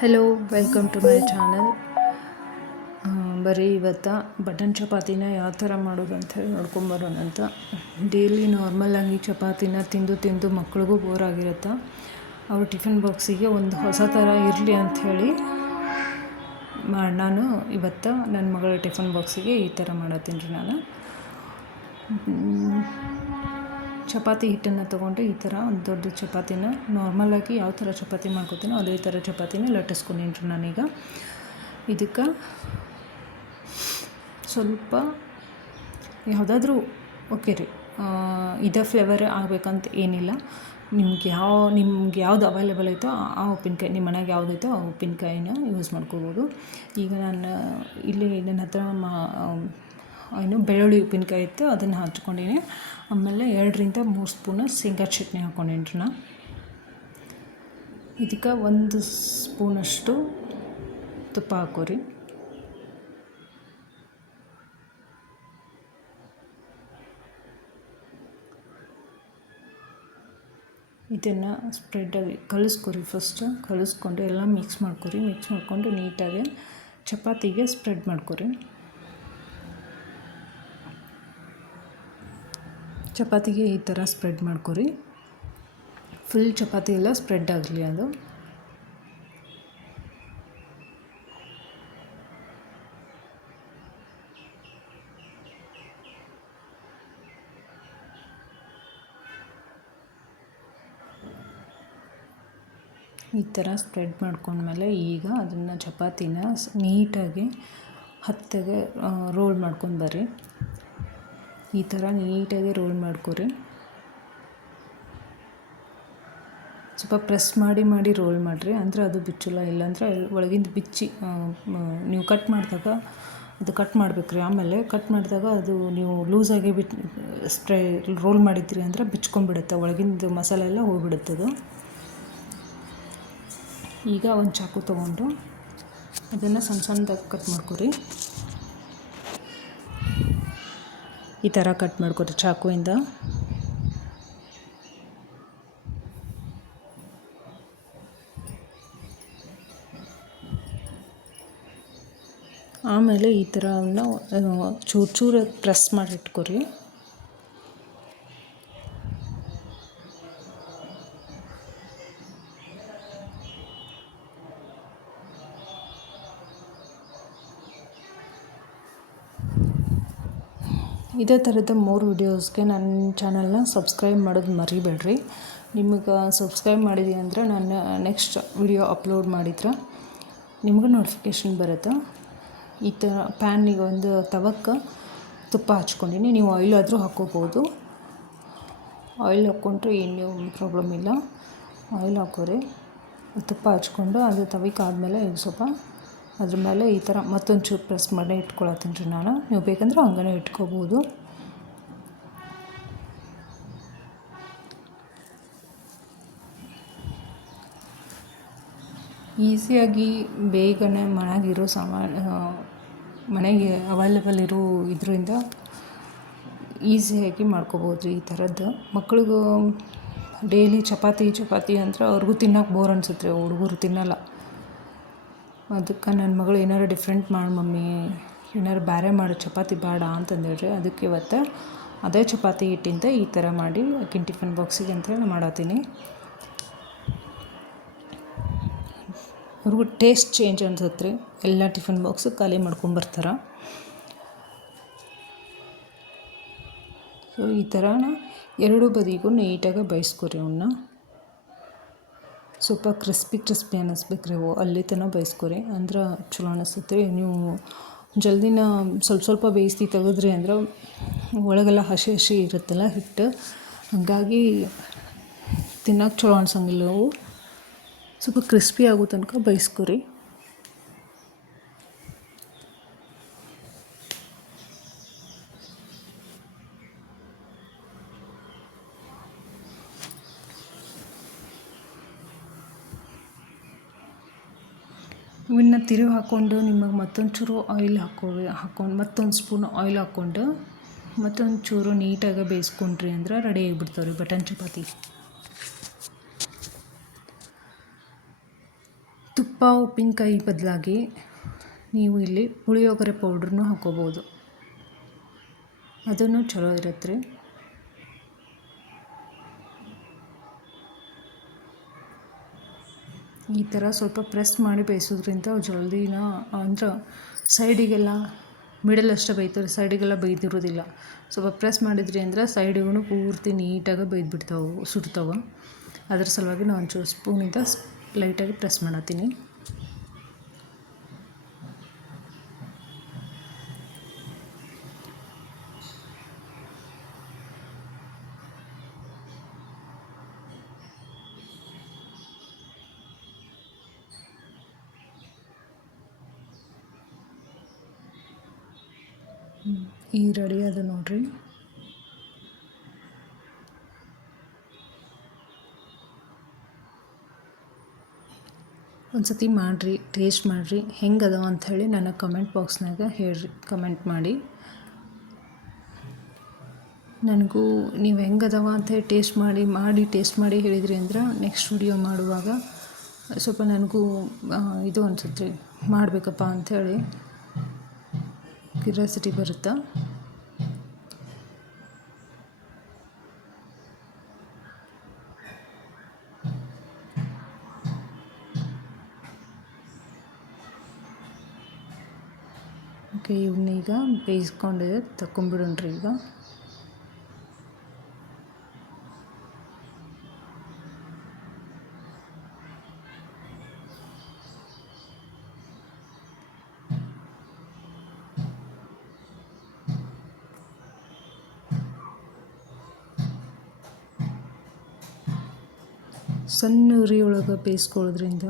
Hello welcome to my channel ಬರೀ ಇವತ್ತು button ಚಪಾತಿನ ಯಾವ ಥರ ಮಾಡೋದು ಅಂತ ಹೇಳಿ ನೋಡ್ಕೊಂಬರೋಣ ಅಂತ. ಡೈಲಿ ನಾರ್ಮಲಾಗಿ ಚಪಾತಿನ ತಿಂದು ತಿಂದು ಮಕ್ಳಿಗೂ ಬೋರ್ ಆಗಿರುತ್ತೆ? ಅವ್ರ ಟಿಫಿನ್ ಬಾಕ್ಸಿಗೆ ಒಂದು ಹೊಸ ಥರ ಇರಲಿ ಅಂಥೇಳಿ ನಾನು ಇವತ್ತು ನನ್ನ ಮಗಳ ಟಿಫನ್ ಬಾಕ್ಸಿಗೆ ಈ ಥರ ಮಾಡತ್ತೀನಿ ರೀ ನಾನು. ಚಪಾತಿ ಹಿಟ್ಟನ್ನು ತೊಗೊಂಡು ಈ ಥರ ಒಂದು ದೊಡ್ಡ ಚಪಾತಿನ ನಾರ್ಮಲಾಗಿ ಯಾವ ಥರ ಚಪಾತಿ ಮಾಡ್ಕೋತೀನೋ ಅದೇ ಥರ ಚಪಾತಿನ ಲಟ್ಟಿಸ್ಕೊಂಡಿನ್ರಿ ನಾನೀಗ. ಇದಕ್ಕೆ ಸ್ವಲ್ಪ ಯಾವುದಾದ್ರೂ ಓಕೆ ರೀ ಇದೇ ಫ್ಲೇವರ್ ಆಗಬೇಕಂತ ಏನಿಲ್ಲ. ನಿಮ್ಗೆ ಯಾವ, ನಿಮ್ಗೆ ಯಾವ್ದು ಅವೈಲೇಬಲ್ ಐತೋ ಆ ಉಪ್ಪಿನಕಾಯಿ, ನಿಮ್ಮ ಮನೆಗೆ ಯಾವುದೈತೋ ಆ ಉಪ್ಪಿನಕಾಯಿನ ಯೂಸ್ ಮಾಡ್ಕೋಬೋದು. ಈಗ ನಾನು ಇಲ್ಲಿ ನನ್ನ ಹತ್ರ ಮಾ ಏನು ಬೆಳ್ಳುಳ್ಳಿ ಉಪ್ಪಿನಕಾಯಿ ಇತ್ತು, ಅದನ್ನು ಹಚ್ಕೊಂಡಿನಿ ಆಮೇಲೆ ಎರಡರಿಂದ ಮೂರು ಸ್ಪೂನು ಶೇಂಗಾ ಚಟ್ನಿ ಹಾಕ್ಕೊಂಡೀನಿ ರೀ ನಾ ಇದಕ್ಕೆ ಒಂದು ಸ್ಪೂನಷ್ಟು ತುಪ್ಪ ಹಾಕೋರಿ. ಇದನ್ನು ಸ್ಪ್ರೆಡ್ಡಾಗಿ ಕಲಿಸ್ಕೊರಿ ಫಸ್ಟ್ ಕಲಿಸ್ಕೊಂಡು ಎಲ್ಲ ಮಿಕ್ಸ್ ಮಾಡ್ಕೊರಿ. ಮಿಕ್ಸ್ ಮಾಡಿಕೊಂಡು ನೀಟಾಗಿ ಚಪಾತಿಗೆ ಸ್ಪ್ರೆಡ್ ಮಾಡ್ಕೊರಿ. ಚಪಾತಿಗೆ ಈ ಥರ ಸ್ಪ್ರೆಡ್ ಮಾಡ್ಕೊರಿ. ಫುಲ್ ಚಪಾತಿ ಎಲ್ಲ ಸ್ಪ್ರೆಡ್ ಆಗಲಿ ಅದು. ಈ ಥರ ಸ್ಪ್ರೆಡ್ ಮಾಡ್ಕೊಂಡ್ಮೇಲೆ ಈಗ ಅದನ್ನು ಚಪಾತಿನ ನೀಟಾಗಿ ಹತ್ತಿಗೆ ರೋಲ್ ಮಾಡ್ಕೊಂಡು ಬರ್ರಿ. ಈ ಥರ ನೀಟಾಗಿ ರೋಲ್ ಮಾಡ್ಕೊರಿ. ಸ್ವಲ್ಪ ಪ್ರೆಸ್ ಮಾಡಿ ಮಾಡಿ ರೋಲ್ ಮಾಡಿರಿ. ಅಂದರೆ ಅದು ಬಿಚ್ಚಲ್ಲ, ಇಲ್ಲಾಂದ್ರೆ ಒಳಗಿಂದ ಬಿಚ್ಚಿ ನೀವು ಕಟ್ ಮಾಡಿದಾಗ ಅದು ಕಟ್ ಮಾಡ್ಬೇಕು ಆಮೇಲೆ ಕಟ್ ಮಾಡಿದಾಗ ಅದು ನೀವು ಲೂಸಾಗಿ ಬಿಟ್ಟು ಸ್ಪ್ರೇ, ರೋಲ್ ಮಾಡಿದ್ರಿ ಅಂದರೆ ಬಿಚ್ಕೊಂಡ್ಬಿಡುತ್ತೆ. ಒಳಗಿಂದ ಮಸಾಲೆ ಎಲ್ಲ ಹೋಗ್ಬಿಡುತ್ತೆ ಅದು. ಈಗ ಒಂದು ಚಾಕು ತೊಗೊಂಡು ಅದನ್ನು ಸಣ್ಣ ಸಣ್ಣದಾಗಿ ಕಟ್ ಮಾಡ್ಕೊರಿ. ಈ ಥರ ಕಟ್ ಮಾಡ್ಕೊರಿ ಚಾಕುವಿಂದ. ಆಮೇಲೆ ಈ ಥರ ಚೂರು ಚೂರು ಪ್ರೆಸ್ ಮಾಡಿ ಇದೇ ಥರದ ಮೂರು ವಿಡಿಯೋಸ್ಗೆ ನನ್ನ ಚಾನಲ್ನ ಸಬ್ಸ್ಕ್ರೈಬ್ ಮಾಡೋದು ಮರಿಬೇಡ್ರಿ. ನಿಮಗೆ ಸಬ್ಸ್ಕ್ರೈಬ್ ಮಾಡಿದ್ವಿ ಅಂದರೆ ನಾನು ನೆಕ್ಸ್ಟ್ ವಿಡಿಯೋ ಅಪ್ಲೋಡ್ ಮಾಡಿದ್ರೆ ನಿಮಗೂ ನೋಟಿಫಿಕೇಷನ್ ಬರುತ್ತೆ. ಈ ಥರ ಪ್ಯಾನಿಗೆ ಒಂದು ತವಕ್ಕೆ ತುಪ್ಪ ಹಚ್ಕೊಂಡಿನಿ. ನೀವು ಆಯಿಲ್ ಆದರೂ ಹಾಕ್ಕೋಬೋದು ಆಯಿಲ್ ಹಾಕ್ಕೊಂಡ್ರೆ ಏನು ಪ್ರಾಬ್ಲಮ್ ಇಲ್ಲ. ಆಯಿಲ್ ಹಾಕೋರಿ. ತುಪ್ಪ ಹಚ್ಕೊಂಡು ಅದು ತವಿಕಾದಮೇಲೆ ಸ್ವಲ್ಪ ಅದ್ರ ಮೇಲೆ ಈ ಥರ ಮತ್ತೊಂದು ಚೂರು ಪ್ರೆಸ್ ಮಾಡಿ ಇಟ್ಕೊಳತ್ತೀನಿ ರೀ ನಾನು. ನೀವು ಬೇಕಂದ್ರೆ ಹಂಗನೇ ಇಟ್ಕೋಬೋದು. ಈಸಿಯಾಗಿ ಬೇಗನೆ ಮನೆಗಿರೋ ಸಾಮಾನು ಮನೆಗೆ ಅವೈಲೇಬಲ್ ಇರೋ ಇದರಿಂದ ಈಸಿಯಾಗಿ ಮಾಡ್ಕೋಬೋದು ಈ ಥರದ್ದು. ಮಕ್ಳಿಗೂ ಡೈಲಿ ಚಪಾತಿ ಚಪಾತಿ ಅಂದ್ರೆ ಅವ್ರಿಗೂ ತಿನ್ನೋಕೆ ಬೋರ್ ಅನ್ಸುತ್ತೆ ಹುಡುಗರು ತಿನ್ನಲ್ಲ. ಅದಕ್ಕೆ ನನ್ನ ಮಗಳು ಏನಾರು ಡಿಫ್ರೆಂಟ್ ಮಾಡಿ ಮಮ್ಮಿ ಏನಾರು ಬೇರೆ ಮಾಡು, ಚಪಾತಿ ಬೇಡ ಅಂತಂದೇಳ್ರಿ. ಅದಕ್ಕೆ ಇವತ್ತು ಅದೇ ಚಪಾತಿ ಹಿಟ್ಟಿಂದ ಈ ಥರ ಮಾಡಿ ಅಕ್ಕಿನ ಟಿಫನ್ ಬಾಕ್ಸಿಗೆ ಅಂತೇಳಿ ಮಾಡತ್ತೀನಿ. ಅವ್ರಿಗೂ ಟೇಸ್ಟ್ ಚೇಂಜ್ ಅನ್ಸತ್ತೆ ರೀ ಎಲ್ಲ ಟಿಫನ್ ಬಾಕ್ಸು ಖಾಲಿ ಮಾಡ್ಕೊಂಬರ್ತಾರೆ ಸೊ ಈ ಥರನ ಎರಡೂ ಬದಿಗೂ ನೀಟಾಗಿ ಬಯಸ್ಕೊರಿ ಅವನ್ನ ಸ್ವಲ್ಪ ಕ್ರಿಸ್ಪಿ ಕ್ರಿಸ್ಪಿ ಅನ್ನಿಸ್ಬೇಕು ರೀ ಅಲ್ಲಿ ತನಕ ಬೇಯಿಸ್ಕೊರಿ. ಅಂದ್ರೆ ಚಲೋ ಅನಿಸ್ತೈತೆ ರೀ ನೀವು ಜಲ್ದಿನ ಸ್ವಲ್ಪ ಸ್ವಲ್ಪ ಬೇಯಿಸಿ ತೆಗೆದ್ರಿ ಅಂದ್ರೆ ಒಳಗೆಲ್ಲ ಹಸಿ ಹಸಿ ಇರುತ್ತಲ್ಲ ಹಿಟ್ಟು. ಹಾಗಾಗಿ ತಿನ್ನೋಕೆ ಚಲೋ ಅನ್ಸಂಗಿಲ್ಲ ಅವು. ಸ್ವಲ್ಪ ಕ್ರಿಸ್ಪಿ ಆಗೋ ತನಕ ಬೇಯಿಸ್ಕೊರಿ. ಇವನ್ನ ತಿರುವಿ ಹಾಕ್ಕೊಂಡು ನಿಮಗೆ ಮತ್ತೊಂದು ಚೂರು ಆಯಿಲ್ ಹಾಕೋ ಹಾಕ್ಕೊಂಡು ಮತ್ತೊಂದು ಸ್ಪೂನ್ ಆಯಿಲ್ ಹಾಕ್ಕೊಂಡು ಮತ್ತೊಂದು ಚೂರು ನೀಟಾಗಿ ಬೇಯಿಸ್ಕೊಂಡ್ರಿ ಅಂದ್ರೆ ರೆಡಿ ಆಗಿಬಿಡ್ತಾವೆ ರೀ ಬಟನ್ ಚಪಾತಿ. ತುಪ್ಪ, ಉಪ್ಪಿನಕಾಯಿ ಬದಲಾಗಿ ನೀವು ಇಲ್ಲಿ ಪುಳಿಯೋಗರೆ ಪೌಡ್ರನ್ನೂ ಹಾಕೋಬೋದು. ಅದನ್ನು ಚಲೋ ಇರುತ್ತೆ ರೀ ಈ ಥರ ಸ್ವಲ್ಪ ಪ್ರೆಸ್ ಮಾಡಿ ಬೇಯಿಸೋದ್ರಿಂದ ಜಲ್ದಿನ ಅಂದ್ರೆ ಸೈಡಿಗೆಲ್ಲ ಮಿಡಲ್ ಅಷ್ಟೇ ಬೇಯ್ತಾರೆ, ಸೈಡಿಗೆಲ್ಲ ಬೈದಿರೋದಿಲ್ಲ ಸ್ವಲ್ಪ ಪ್ರೆಸ್ ಮಾಡಿದ್ರಿ ಅಂದ್ರೆ ಸೈಡಿಗೂ ಪೂರ್ತಿ ನೀಟಾಗಿ ಬೇಯ್ದುಬಿಡ್ತಾವೆ, ಸುಡ್ತಾವೆ. ಅದ್ರ ಸಲುವಾಗಿ ನಾನು ಒಂಚೂರು ಸ್ಪೂನಿಂದ ಲೈಟಾಗಿ ಪ್ರೆಸ್ ಮಾಡತ್ತೀನಿ. ಈ ರೆಡಿ ಅದ ನೋಡ್ರಿ. ಒಂದು ಮಾಡಿರಿ ಟೇಸ್ಟ್ ಮಾಡಿರಿ. ಹೆಂಗೆ ಅದಾವ ಅಂಥೇಳಿ ನನಗೆ ಕಮೆಂಟ್ ಬಾಕ್ಸ್ನಾಗ ಹೇಳ್ರಿ ಕಮೆಂಟ್ ಮಾಡಿ. ನನಗೂ ನೀವು ಹೆಂಗೆ ಅದಾವ ಅಂಥೇಳಿ ಟೇಸ್ಟ್ ಮಾಡಿ ಮಾಡಿ ಟೇಸ್ಟ್ ಮಾಡಿ ಹೇಳಿದ್ರಿ ಅಂದ್ರೆ ನೆಕ್ಸ್ಟ್ ವಿಡಿಯೋ ಮಾಡುವಾಗ ಸ್ವಲ್ಪ ನನಗೂ ಇದು ಅನ್ಸುತ್ತೆ ರೀ, ಮಾಡಬೇಕಪ್ಪ ಅಂಥೇಳಿ ಕ್ಯೂರಿಯಾಸಿಟಿ ಬರುತ್ತಾ? ಓಕೆ ಇವನ್ನೀಗ ಬೇಯಿಸ್ಕೊಂಡಿದೆ ತಗೊಂಬಿಡೋಣ್ರಿ ಈಗ. ಸಣ್ಣ ಉರಿ ಒಳಗೆ ಬೇಯಿಸ್ಕೊಳ್ಳೋದ್ರಿಂದ